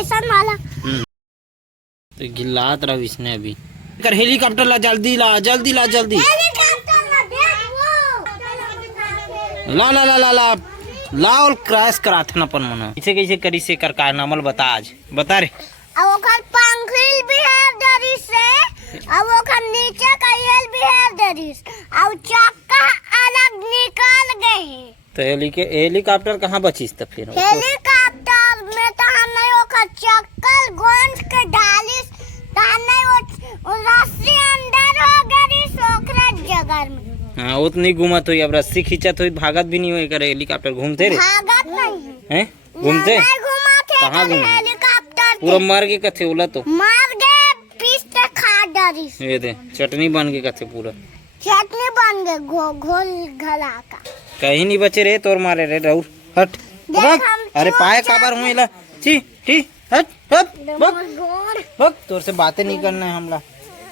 ऐसा वाला तो गिलात रहा इसने अभी कर हेलीकॉप्टर ला जल्दी ला जल्दी ला जल्दी ला ला ला ला ला ला और क्रैश करा था अपन मना इसे कैसे करी से कर कारनामल बता आज बता रे अब वो कर पंखिल भी है डरी से अब वो कर नीचे का येल भी है डरी अब चक्का अलग निकाल गए हैं तो हेलीकॉप्टर कहाँ बचीस तो फिर हेलीकॉप्टर में तो हमने वो का चक्कर गोंद के डालिस तो हमने वो रस्सी अंदर हो गई सोखरा जगह में हाँ उतनी घूमत हुई अब रस्सी खींचत हुई भागत भी नहीं हुई करे हेलीकॉप्टर घूमते रे भागत नहीं हैं घूमते कहाँ घूम हेलीकॉप्टर पूरा मर के कथे बोला तो मार गए पीस के खा डरी ये दे चटनी बन के कथे पूरा चटनी बन गए घोल घला का कहीं नहीं बचे रे तोर मारे रे राउर हट भाग अरे पाए काबर हुई ला ची ठी हट हट भाग तोर से बातें नहीं करना है हमला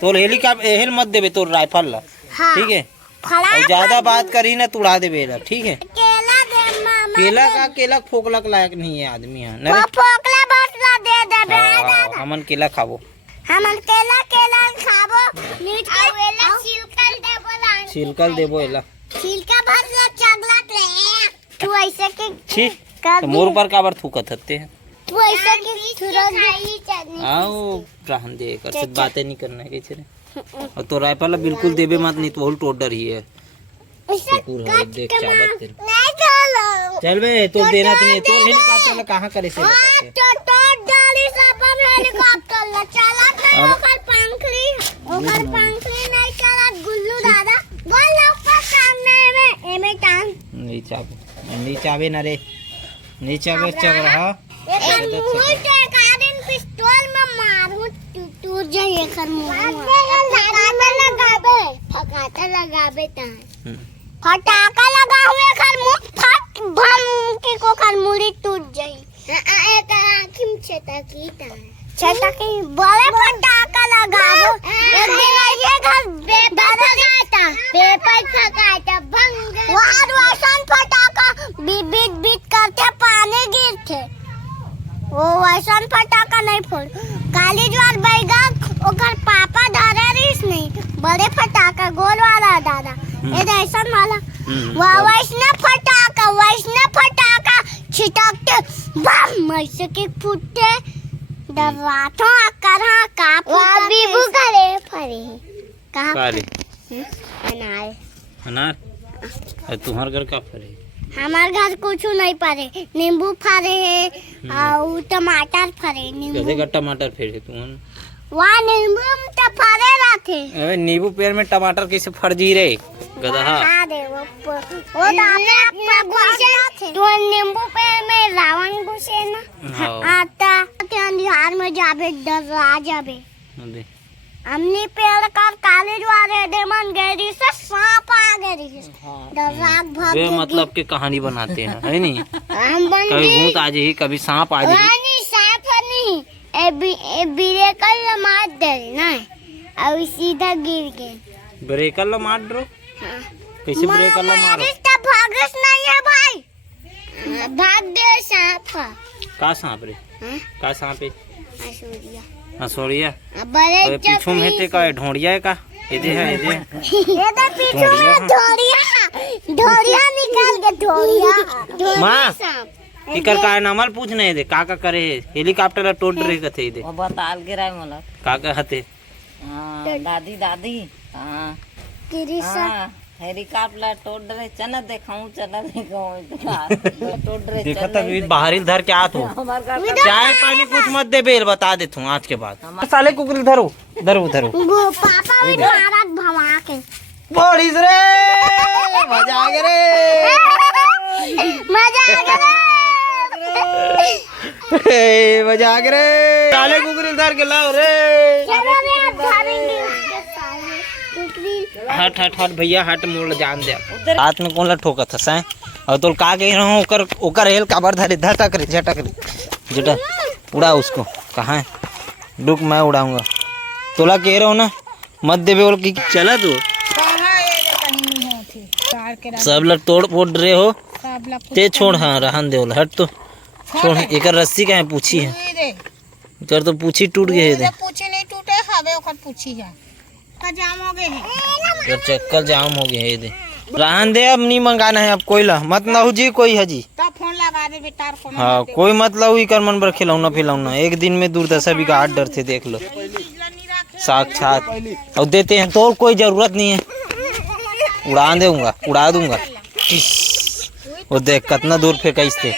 तोर हेलीकॉप्टर हेल मत देबे तोर राइफल ला ठीक है और ज्यादा बात करी ना तुड़ा दे बेला ठीक है केला दे मामा केला का केला फोकलक लायक नहीं है आदमी है वो फोकला बसला दे दे दादा हमन केला खाबो हमन केला खाबो नीचे वेला छिलकल दे बोला छिलकल देबो एला छिलका बसला चगलत रे तू ऐसे के छी तो मोर पर काबर थूकत हते तू ऐसे के तुरंत आओ रहन दे कर से बातें नहीं करना है कैसे रे और तो राइफल बिल्कुल देबे मत नहीं तो टोट डर ही है पूरा देख चावत तेरे नहीं चलो चल बे तो देना तो नहीं तो हेलीकॉप्टर ला कहां करे से तो टोट डाली सब हेलीकॉप्टर ला चला नहीं ओकर पंखली नहीं चला गुल्लू दादा बोल ऊपर सामने में एमे टांग नहीं चाबे ना रे नहीं चाबे चल रहा एक मुंह के कारण पिस्तौल में मारूं टूट जाए कर मुंह फटाका लगाबे फटाका लगा हुए कर मुंह फट भम के को कर मुड़ी टूट जाई एक आंखिम छेता की बड़े फटाका लगाबो एक दिन ये घर पेपर फटाका भंग वहां रोशन फटाका बीट करते पानी गिरते वो वैसन फटाका नहीं फोड़ काली ज्वार बैगन ओकर पापा धरे रिस नहीं बड़े फटाका गोल वाला दादा ये ऐसन वाला वैष्णव फटाका छिटकते बम ऐसे के फूटते डरातो करहा का बीबू करे फरे कहां अनार तुम्हार घर का फरे हमार घर कुछ नहीं फरे नींबू फरे है और टमाटर फरे कैसे का टमाटर फेरे तुम वहाँ नींबू तो फरे रहते अबे नींबू पेड़ में टमाटर कैसे फर जी रे गधा दे वो तो नींबू पेड़ में रावण घुसे ना आता अंधियार में जाबे डरा जाबे हमने पेड़ का काले ज्वारे डेमन गैरी से सांप आ गई डराक भाग वे मतलब के कहानी बनाते हैं है नहीं हम बन कभी भूत आ जाए कभी सांप आ जाए नहीं सांप नहीं ए ब्रेकर मार दे ना और सीधा गिर गए ब्रेकर ला मार दो कैसे ब्रेकर ला मारो भागस नहीं है भाई भाग दे सांप का सांप रे का सांप है असूरिया हसोड़िया बड़े अबे पीछू में हेते का ढोंडिया है का ये दे है ये तो पीछू में ढोड़िया निकाल के ढोड़िया मां इकर का नामल पूछने दे का करे हेलीकॉप्टर टोट रे कथे दे वो बताल गिराय मला का हते दादी हां कृष्ण हेलीकॉप्टर टोट रे चना देखाऊं टोट रे देखा तक बाहर धर के आत हो चाय पानी कुछ मत दे बेल बता देता हूँ आज के बाद साले कुकुर धरो पापा भी भारत भमा के बोलिस रे मजा आ गया रे मजा आ गया रे साले कुकुर धर के लाओ रे हट हट हट भैया हट मोड़ जान दे हाथ में कौन ला ठोका था सै और तो का कह रहा हूँ ओकर हेल काबर धरे झटक रे जटा उड़ा उसको कहाँ है डुक मैं उड़ाऊंगा तोला कह रहा हूँ ना मत देवे बोल की चला तू सब लोग तोड़ फोड़ रहे हो ते छोड़ हाँ रहन दे हट तो छोड़ एक रस्सी का है पूछी है तेरे तो पूछी टूट गए थे, पूछी नहीं टूटे हवे ओकर पूछी है का जाम हो गए है तेरे चक्कर जाम हो गए थे। रहन दे, अब नहीं मंगाना है अब कोयला मत लहू जी कोई हजी। तब फोन लगा दे बेटा को हाँ कोई मतलब ही कर मन पर खिलौना फिलौना, एक दिन में दुर्दशा भी का हाथ डर थे देख लो साक्षात। और देते हैं तो कोई जरूरत नहीं है, उड़ा दूंगा उड़ा दूंगा। वो देख कितना दूर फेंकस थे,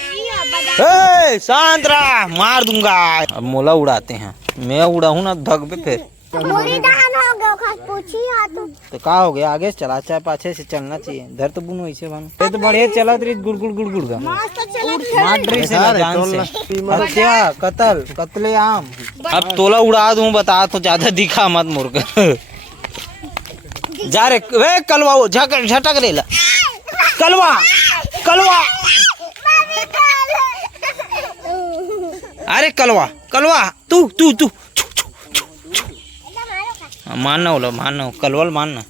शांत रहा मार दूंगा। अब मोला उड़ाते हैं, मैं उड़ा हूँ ना धग पे फिर पूरी दहन हो गया खास पूछी हां तो का हो गया, आगे से चला चाहे पाछे से चलना चाहिए। धर तो बुनो ऐसे बनो, ये तो बढ़िया चला रही गुड़ गुड़ गुड़ गुड़ का मार रही से ना जान से। अच्छा कतले आम अब तोला उड़ा दूं, बता तो ज्यादा दिखा मत मुर्गा। जा रे वे कलवा, वो झटक रेला कलवा कलवा, अरे कलवा कलवा तू तू तू मानना बोलो मानना कलवल मानना।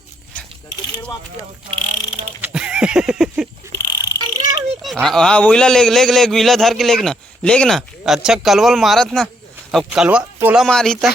हाँ वहीला लेग व्हीला धर के लेग ना अच्छा कलवल मारत ना, अब कलवा तोला मारी था।